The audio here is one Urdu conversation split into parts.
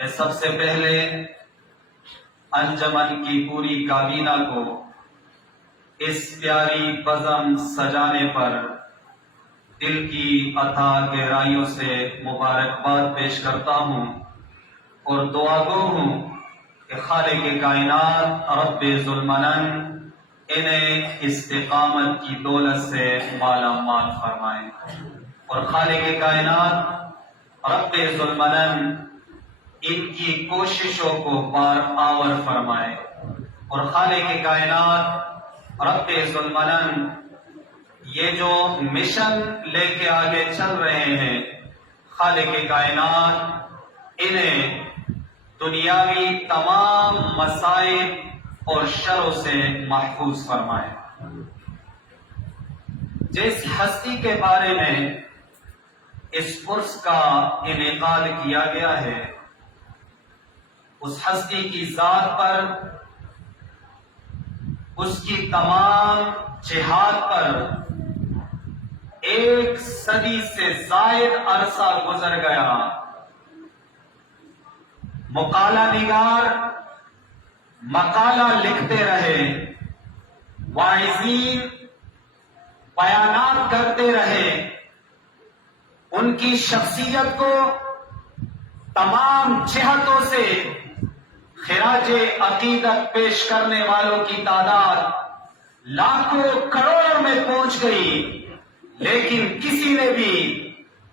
میں سب سے پہلے انجمن کی پوری کابینہ کو اس پیاری بزم سجانے پر دل کی عطا گہرائیوں سے مبارکباد پیش کرتا ہوں اور دعا گو ہوں کہ خالق کائنات رب ذوالمنن انہیں استقامت کی دولت سے مالا مال فرمائے، اور خالق کائنات رب ذوالمنن ان کی کوششوں کو بار آور فرمائے، اور خالق کائنات رب ذوالمنن یہ جو مشن لے کے آگے چل رہے ہیں، خالق کائنات انہیں دنیاوی تمام مصائب اور شروں سے محفوظ فرمائے۔ جس ہستی کے بارے میں اس عرس کا انعقاد کیا گیا ہے، اس ہستی کی ذات پر، اس کی تمام جہاد پر 1 صدی سے زائد عرصہ گزر گیا۔ مقالہ نگار مقالہ لکھتے رہے، واعظین بیانات کرتے رہے، ان کی شخصیت کو تمام جہتوں سے خراج عقیدت پیش کرنے والوں کی تعداد لاکھوں کروڑوں میں پہنچ گئی، لیکن کسی نے بھی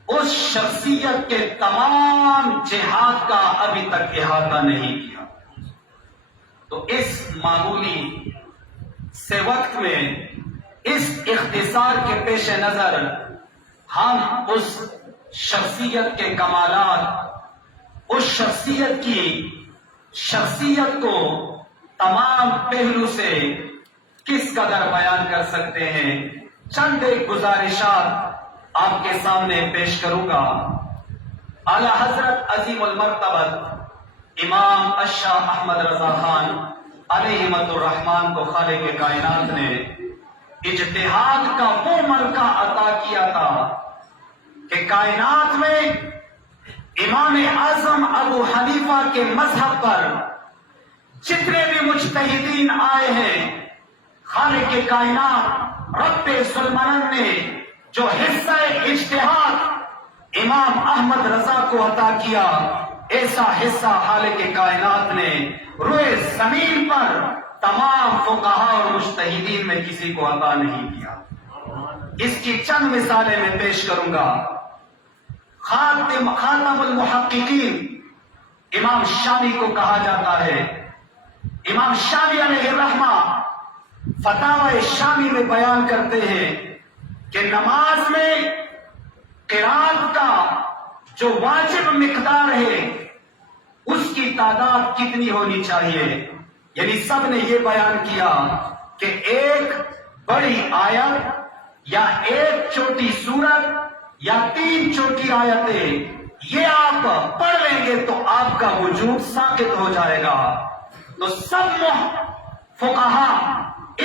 اس شخصیت کے تمام جہات کا ابھی تک احاطہ نہیں کیا۔ تو اس معمولی سے وقت میں اس اختصار کے پیش نظر ہم اس شخصیت کے کمالات، اس شخصیت کی شخصیت کو تمام پہلو سے کس قدر بیان کر سکتے ہیں، چند ایک گزارشات آپ کے سامنے پیش کروں گا۔ اعلی حضرت عظیم المرتبت امام الشاہ احمد رضا خان علیہ الرحمن کو خالق کائنات نے اجتہاد کا وہ ملکہ عطا کیا تھا کہ کائنات میں امام اعظم ابو حنیفہ کے مذہب پر جتنے بھی مجتہدین آئے ہیں، خالق کائنات رب ذوالمنن نے جو حصہ اجتہاد امام احمد رضا کو عطا کیا، ایسا حصہ خالق کائنات نے روئے زمین پر تمام فقہاء اور مجتہدین میں کسی کو عطا نہیں کیا۔ اس کی چند مثالیں میں پیش کروں گا۔ خاتم المحققین امام شامی کو کہا جاتا ہے۔ امام شامی علیہ الرحمہ فتاوی شامی میں بیان کرتے ہیں کہ نماز میں قرات کا جو واجب مقدار ہے اس کی تعداد کتنی ہونی چاہیے، یعنی سب نے یہ بیان کیا کہ ایک بڑی آیت یا ایک چھوٹی سورت یا 3 چھوٹی آیتیں یہ آپ پڑھ لیں گے تو آپ کا وجوب ثابت ہو جائے گا۔ تو سب فقہاء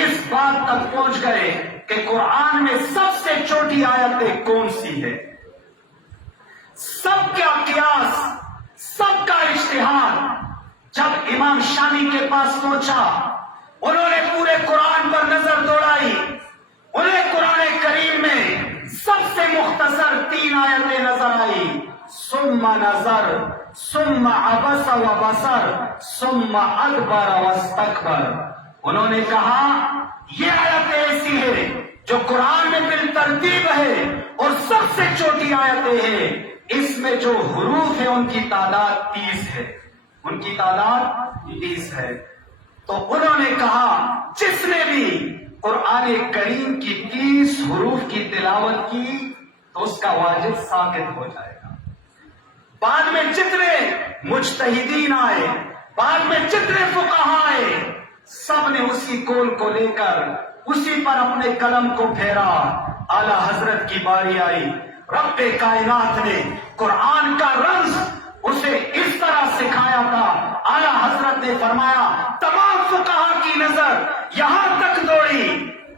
اس بات تک پہنچ گئے کہ قرآن میں سب سے چھوٹی آیتیں کون سی ہے۔ سب کا قیاس، سب کا اجتہاد جب امام شامی کے پاس پہنچا، انہوں نے پورے قرآن پر نظر دوڑائی، انہیں قرآن کریم میں سب سے مختصر 3 آیتیں نظر آئی، ثم نظر ثم عبس وبصر ثم ادبر واستکبر۔ انہوں نے کہا یہ آیت ایسی ہے جو قرآن میں بالترتیب ہے اور سب سے چھوٹی آیتیں ہیں، اس میں جو حروف ہیں ان کی تعداد 30 ہے، ان کی تعداد 30 ہے۔ تو انہوں نے کہا جس نے بھی قرآن کریم کی 30 حروف کی تلاوت کی تو اس کا واجب ثابت ہو جائے گا۔ بعد میں جتنے مجتہدین آئے، بعد میں جتنے فقہاء آئے، سب نے اسی قول کو لے کر اسی پر اپنے قلم کو پھیرا۔ اعلی حضرت کی باری آئی، رب کائنات نے قرآن کا رمز اسے اس طرح سکھایا تھا۔ اعلی حضرت نے فرمایا تمام فقہاء کی نظر یہاں تک دوڑی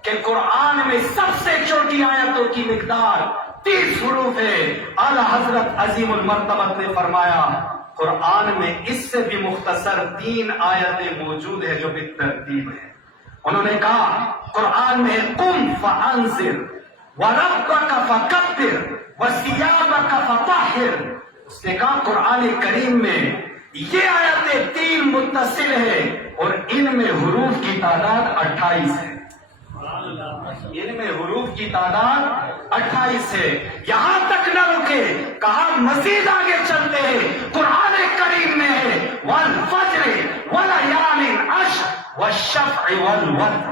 کہ قرآن میں سب سے چھوٹی آیتوں کی مقدار 30 حروف ہے۔ اعلی حضرت عظیم المرتبت نے فرمایا قرآن میں اس سے بھی مختصر 3 آیتیں موجود ہیں جو بالترتیب ہیں. انہوں نے کہا قرآن میں قم فانذر وربک فکبر وثیابک فطہر. اس نے کہا قرآن کریم میں یہ آیتیں 3 متصل ہے اور ان میں حروف کی تعداد 28 ہے. ان میں حروف کی تعداد 28 ہے. یہاں تک نہ رکے, کہا مزید آگے چلتے ہیں. قرآن کریم میں ہے والفجر ولیال عشر والشفع والوتر.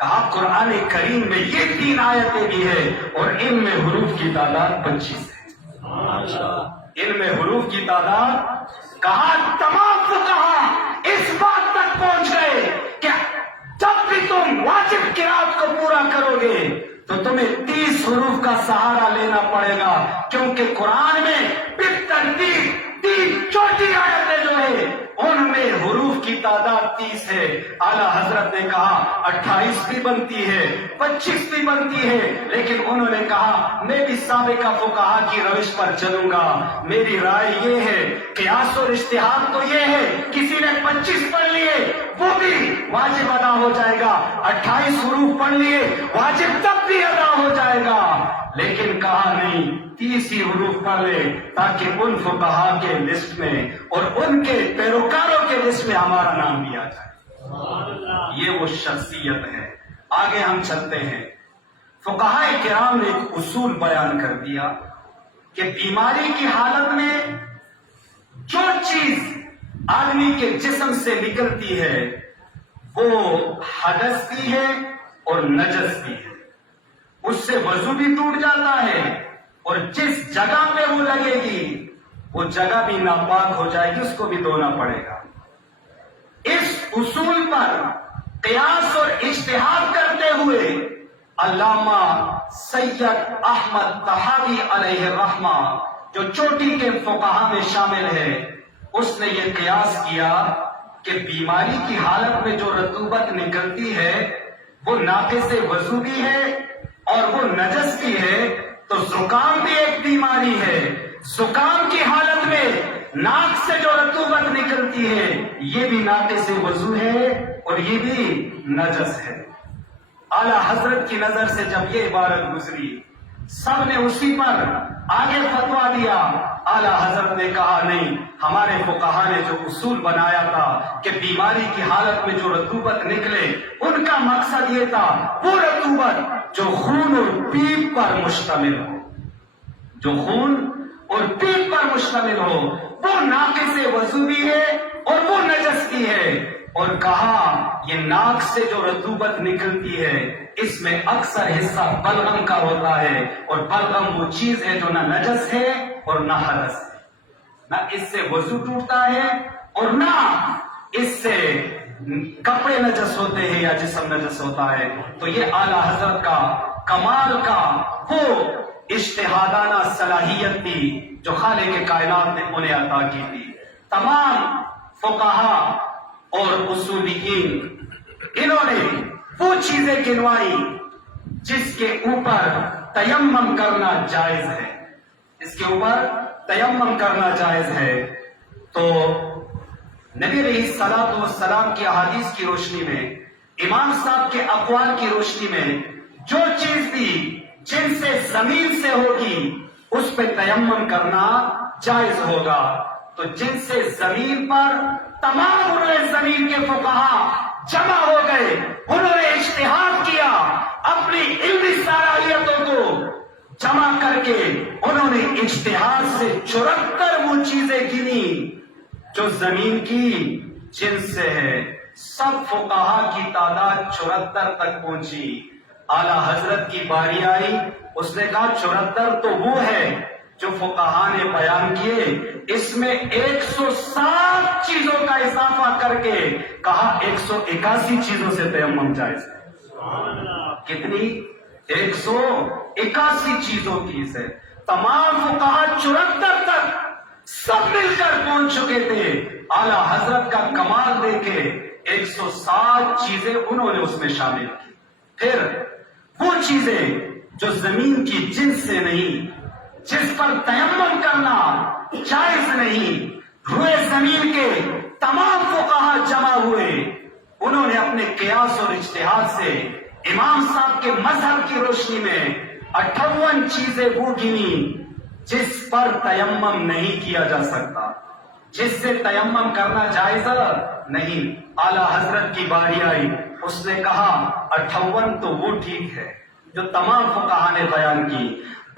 کہا قرآن کریم میں یہ 3 آیتیں بھی ہے اور ان میں حروف کی تعداد 25 ہے. ان میں حروف کی تعداد, کہا تمام فقہا اس بات تک پہنچ گئے کہ جب بھی تم واجب قرات کو پورا کرو گے تو تمہیں 30 حروف کا سہارا لینا پڑے گا, کیونکہ قرآن میں بالترتیب 3 چھوٹی آیتیں جو ہے ان میں حروف کی تعداد 30 ہے. اعلیٰ حضرت نے کہا 28 بھی بنتی ہے 25 بھی بنتی ہے, لیکن انہوں نے کہا میں بھی سابقہ فقہا کی روش پر چلوں گا. میری رائے یہ ہے قیاس اور اجتہاد تو یہ ہے کسی نے 25 پڑھ لیے وہ بھی واجب ادا ہو جائے گا, 28 حروف پڑھ لیے واجب تب بھی ادا ہو جائے گا. لیکن کہا نہیں 30 ہی حروف پڑھ لے تاکہ ان فقہا کے لسٹ میں اور ان کے پیروکاروں کے لسٹ میں ہمارا نام بھی آ جائے. یہ وہ شخصیت ہے. آگے ہم چلتے ہیں. فقہاء کرام نے ایک اصول بیان کر دیا کہ بیماری کی حالت میں جو چیز آدمی کے جسم سے نکلتی ہے وہ حدث بھی ہے اور نجس بھی ہے. اس سے وضو بھی ٹوٹ جاتا ہے اور جس جگہ پہ وہ لگے گی وہ جگہ بھی ناپاک ہو جائے گی, اس کو بھی دھونا پڑے گا. اس اصول پر قیاس اور اجتہاد کرتے ہوئے علامہ سید احمد طحاوی علیہ الرحمہ جو چوٹی کے فقہا میں شامل ہے, اس نے یہ قیاس کیا کہ بیماری کی حالت میں جو رطوبت نکلتی ہے وہ ناقص وضو بھی ہے اور وہ نجس بھی ہے. تو زکام بھی ایک بیماری ہے. زکام کی حالت میں ناک سے جو رطوبت نکلتی ہے یہ بھی ناقص وضو ہے اور یہ بھی نجس ہے. اعلیٰ حضرت کی نظر سے جب یہ عبارت گزری سب نے اسی پر آگے فتویٰ دیا. اعلیٰ حضرت نے کہا نہیں, ہمارے فقہا نے جو اصول بنایا تھا کہ بیماری کی حالت میں جو رطوبت نکلے ان کا مقصد یہ تھا وہ رطوبت جو خون اور پیپ پر مشتمل ہو, جو خون اور پیپ پر مشتمل ہو وہ ناقص وضو بھی ہے اور وہ نجس بھی ہے. اور کہا یہ ناک سے جو رطوبت نکلتی ہے اس میں اکثر حصہ بلغم کا ہوتا ہے اور بلغم وہ چیز ہے جو نہ نجس ہے اور نہ حدث ہے, نہ اس سے وضو ٹوٹتا ہے اور نہ اس سے کپڑے نجس ہوتے ہیں یا جسم نجس ہوتا ہے. تو یہ اعلیٰ حضرت کا کمال کا وہ اجتہادانہ صلاحیت تھی جو خالق کائنات نے انہیں عطا کی تھی. تمام فقہا اور اصولیین انہوں نے وہ چیزیں گنوائی جس کے اوپر تیمم کرنا جائز ہے, اس کے اوپر تیمم کرنا جائز ہے. تو نبی علیہ الصلوۃ والسلام کی احادیث کی روشنی میں, امام صاحب کے اقوال کی روشنی میں جو چیز بھی جن سے زمین سے ہوگی اس پہ تیمم کرنا جائز ہوگا. تو جن سے زمین پر تمام زمین کے فقہا جمع ہو گئے, انہوں نے اجتہاد کیا, اپنی علمی صلاحیتوں کو جمع کر کے انہوں نے اجتہاد سے 74 وہ چیزیں گنی جو زمین کی جنس سے ہے. سب فقہا کی تعداد 74 تک پہنچی. اعلیٰ حضرت کی باری آئی, اس نے کہا 74 تو وہ ہے جو فقہا نے بیان کیے, اس میں 107 چیزوں کا اضافہ کر کے کہا 181 چیزوں سے تیمم جائز ہے. کتنی؟ 181 چیزوں کی سے تمام فقہا 74 تک سب مل کر پہنچ چکے تھے. اعلیٰ حضرت کا کمال دیکھے 107 چیزیں انہوں نے اس میں شامل کی. پھر وہ چیزیں جو زمین کی جنس سے نہیں, جس پر تیمم کرنا جائز نہیں, روئے زمین کے تمام فقہا جمع ہوئے، انہوں نے اپنے قیاس اور اجتہاد سے امام صاحب کے مذہب کی روشنی میں 58 چیزیں وہ گنی جس پر تیمم نہیں کیا جا سکتا، جس سے تیمم کرنا جائز نہیں۔ اعلی حضرت کی باری آئی، اس نے کہا 58 تو وہ ٹھیک ہے جو تمام فقہا نے بیان کی،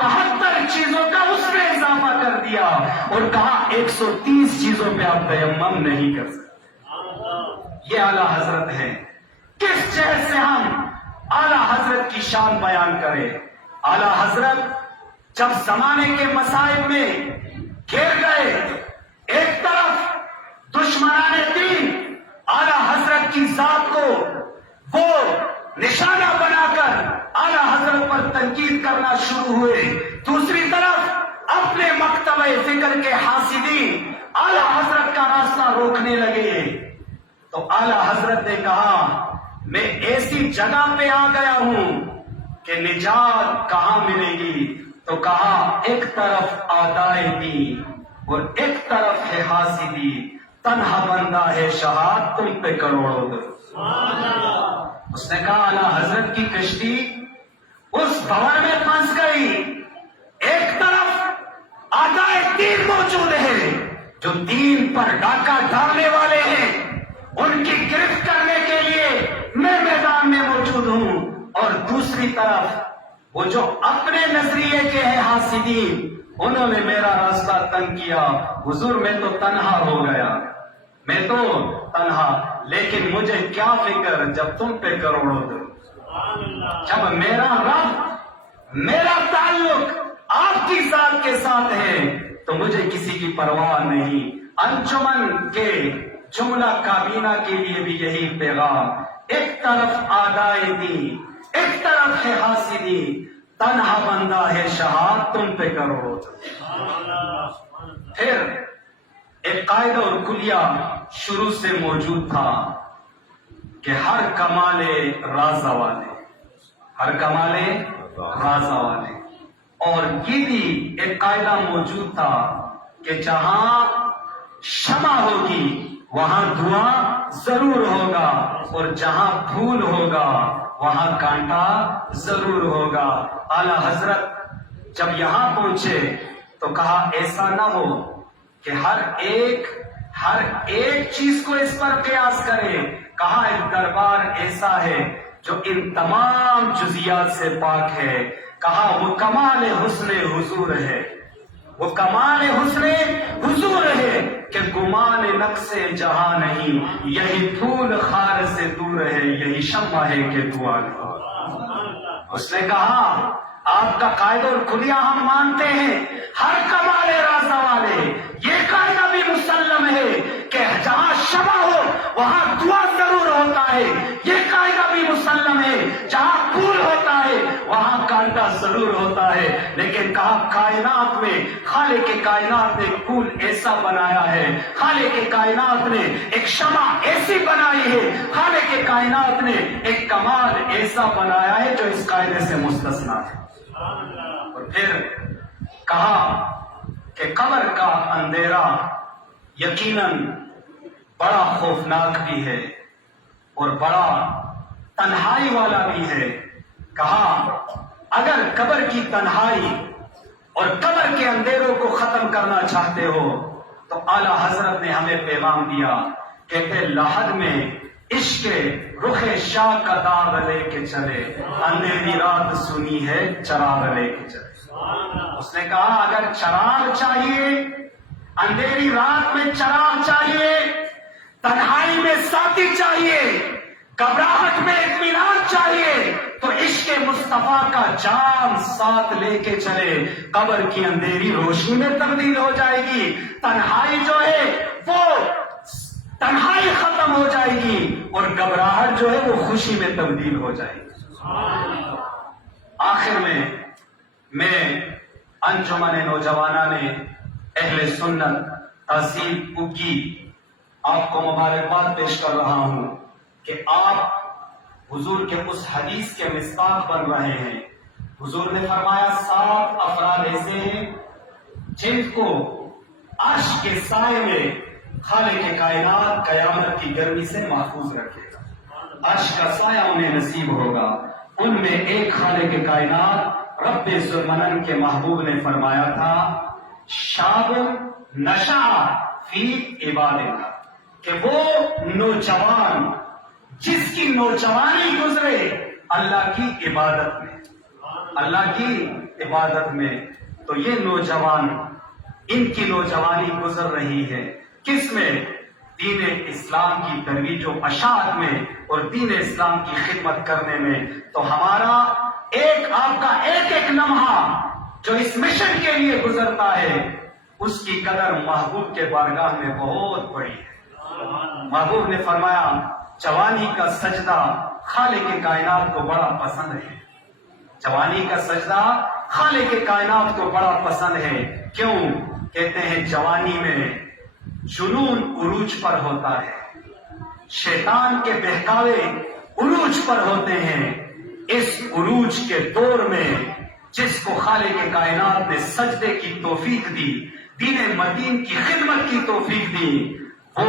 72 چیزوں کا اس نے اضافہ کر دیا اور کہا 130 چیزوں پہ آپ تیمم نہیں کر سکتے۔ یہ اعلی حضرت ہے، کس جہت سے ہم اعلی حضرت کی شان بیان کریں؟ اعلی حضرت جب زمانے کے مسائل میں گھیر گئے، ایک طرف دشمنان دین اعلی حضرت کی ذات کو وہ نشانہ بنا کر اعلی حضرت پر تنقید کرنا شروع ہوئے، دوسری طرف اپنے مکتبہ فکر کے حاسدین اعلی حضرت کا راستہ روکنے لگے۔ تو اعلی حضرت نے کہا میں ایسی جگہ پہ آ گیا ہوں کہ نجات کہاں ملے گی؟ تو کہا ایک طرف آدائے دین اور ایک طرف ہے حاسدی، تنہا بندہ ہے شہاد تم پہ کروڑوں درود۔ اس نے کہا اعلی حضرت کی کشتی اس بھور میں پھنس گئی، ایک طرف آدائے دین موجود ہے جو دین پر ڈاکہ ڈالنے والے ہیں، ان کی گرفت کرنے کے لیے میں میدان میں موجود ہوں، اور دوسری طرف وہ جو اپنے نظریے کے ہیں حاسدین، انہوں نے میرا راستہ تنگ کیا۔ حضور میں تو تنہا ہو گیا، میں تو تنہا، لیکن مجھے کیا فکر جب تم پہ کروڑوں درود، جب میرا رب، میرا تعلق آپ کی ذات کے ساتھ ہے تو مجھے کسی کی پرواہ نہیں۔ انجمن کے جملہ کابینہ کے لیے بھی یہی پیغام، ایک طرف آدائے دین ایک طرف ہے حاسدی، تنہا بندہ ہے شہاد تم پہ کروڑوں درود۔ پھر ایک قاعدہ اور کلیہ شروع سے موجود تھا کہ ہر کمال رازہ والے، ہر کمال رازہ والے، اور یہ بھی ایک قاعدہ موجود تھا کہ جہاں شمع ہوگی وہاں دھواں ضرور ہوگا، اور جہاں پھول ہوگا وہاں کانٹا ضرور ہوگا۔ اعلی حضرت جب یہاں پہنچے تو کہا ایسا نہ ہو کہ ہر ایک چیز کو اس پر قیاس کرے، کہا ایک دربار ایسا ہے جو ان تمام جزیات سے پاک ہے، کہا وہ کمال حسن حضور ہے، وہ کمال حسن حضور ہے کہ گمان نقص جہاں نہیں، یہی پھول خار سے دور ہے، یہی شمع ہے کہ دعا نہیں۔ اس نے کہا آپ کا قاعدہ اور کلیہ ہم مانتے ہیں، ہر کمال رازہ والے، یہ قاعدہ بھی مسلم ہے کہ جہاں شمع ہو وہاں دعا ضرور ہوتا ہے، یہ قاعدہ بھی مسلم ہے، جہاں پھول ہوتا ہے وہاں کانٹا ضرور ہوتا ہے، لیکن کہا کائنات میں خالق کے کائنات نے پھول ایسا بنایا ہے، خالق کے کائنات نے ایک شمع ایسی بنائی ہے، خالق کے کائنات نے ایک کمال ایسا بنایا ہے جو اس قاعدے سے مستثنا ہے۔ اور پھر کہا کہ قبر کا اندھیرا یقیناً بڑا خوفناک بھی ہے اور بڑا تنہائی والا بھی ہے۔ کہا اگر قبر کی تنہائی اور قبر کے اندھیروں کو ختم کرنا چاہتے ہو تو اعلی حضرت نے ہمیں پیغام دیا، کہتے لحد میں عشق رخ شاہ کا داغ لے کے چلے، اندھیری رات سنی ہے چراغ لے کے چلے۔ اس نے کہا اگر چراغ چاہیے، اندھیری رات میں چراغ چاہیے، تنہائی میں ساتھی چاہیے، گھبراہٹ میں اطمینان چاہیے، تو عشق مصطفیٰ کا جام ساتھ لے کے چلے، قبر کی اندھیری روشنی میں تبدیل ہو جائے گی، تنہائی جو ہے وہ تنہائی ختم ہو جائے گی، اور گھبراہٹ جو ہے وہ خوشی میں تبدیل ہو جائے گی۔ آخر میں انجمن نوجوانان اہل سنت تہذیب اگی آپ کو مبارکباد پیش کر رہا ہوں کہ آپ حضور کے اس حدیث کے مصداق بن رہے ہیں۔ حضور نے فرمایا 7 افراد ایسے ہیں جن کو عرش کے سائے میں خالق کائنات قیامت کی گرمی سے محفوظ رکھے گا. عرش کا سایہ انہیں نصیب ہوگا. ان میں ایک خالق کائنات رب ذوالمنن کے محبوب نے فرمایا تھا شاب نشأ فی عباد اللہ، کہ وہ نوجوان جس کی نوجوانی گزرے اللہ کی عبادت میں، اللہ کی عبادت میں. تو یہ نوجوان، ان کی نوجوانی گزر رہی ہے کس میں؟ دین اسلام کی ترویج و اشاعت میں اور دین اسلام کی خدمت کرنے میں. تو ہمارا آپ کا ایک ایک لمحہ جو اس مشن کے لیے گزرتا ہے اس کی قدر محبوب کے بارگاہ میں بہت بڑی ہے. محبوب نے فرمایا جوانی کا سجدہ خالق کائنات کو بڑا پسند ہے. جوانی کا سجدہ خالق کائنات کو بڑا پسند ہے. کیوں؟ کہتے ہیں جوانی میں جنون عروج پر ہوتا ہے، شیطان کے بہکاوے عروج پر ہوتے ہیں. اس عروج کے دور میں جس کو خالق کائنات نے سجدے کی توفیق دی، دین مدین کی خدمت کی توفیق دی، وہ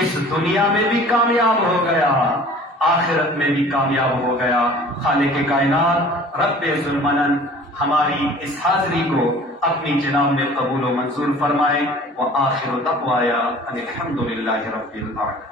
اس دنیا میں بھی کامیاب ہو گیا، آخرت میں بھی کامیاب ہو گیا. خالق کائنات رب ذوالمنن ہماری اس حاضری کو اپنی جناب میں قبول و منظور فرمائے. وآخر دعوایا ان الحمد للہ رب العالمین.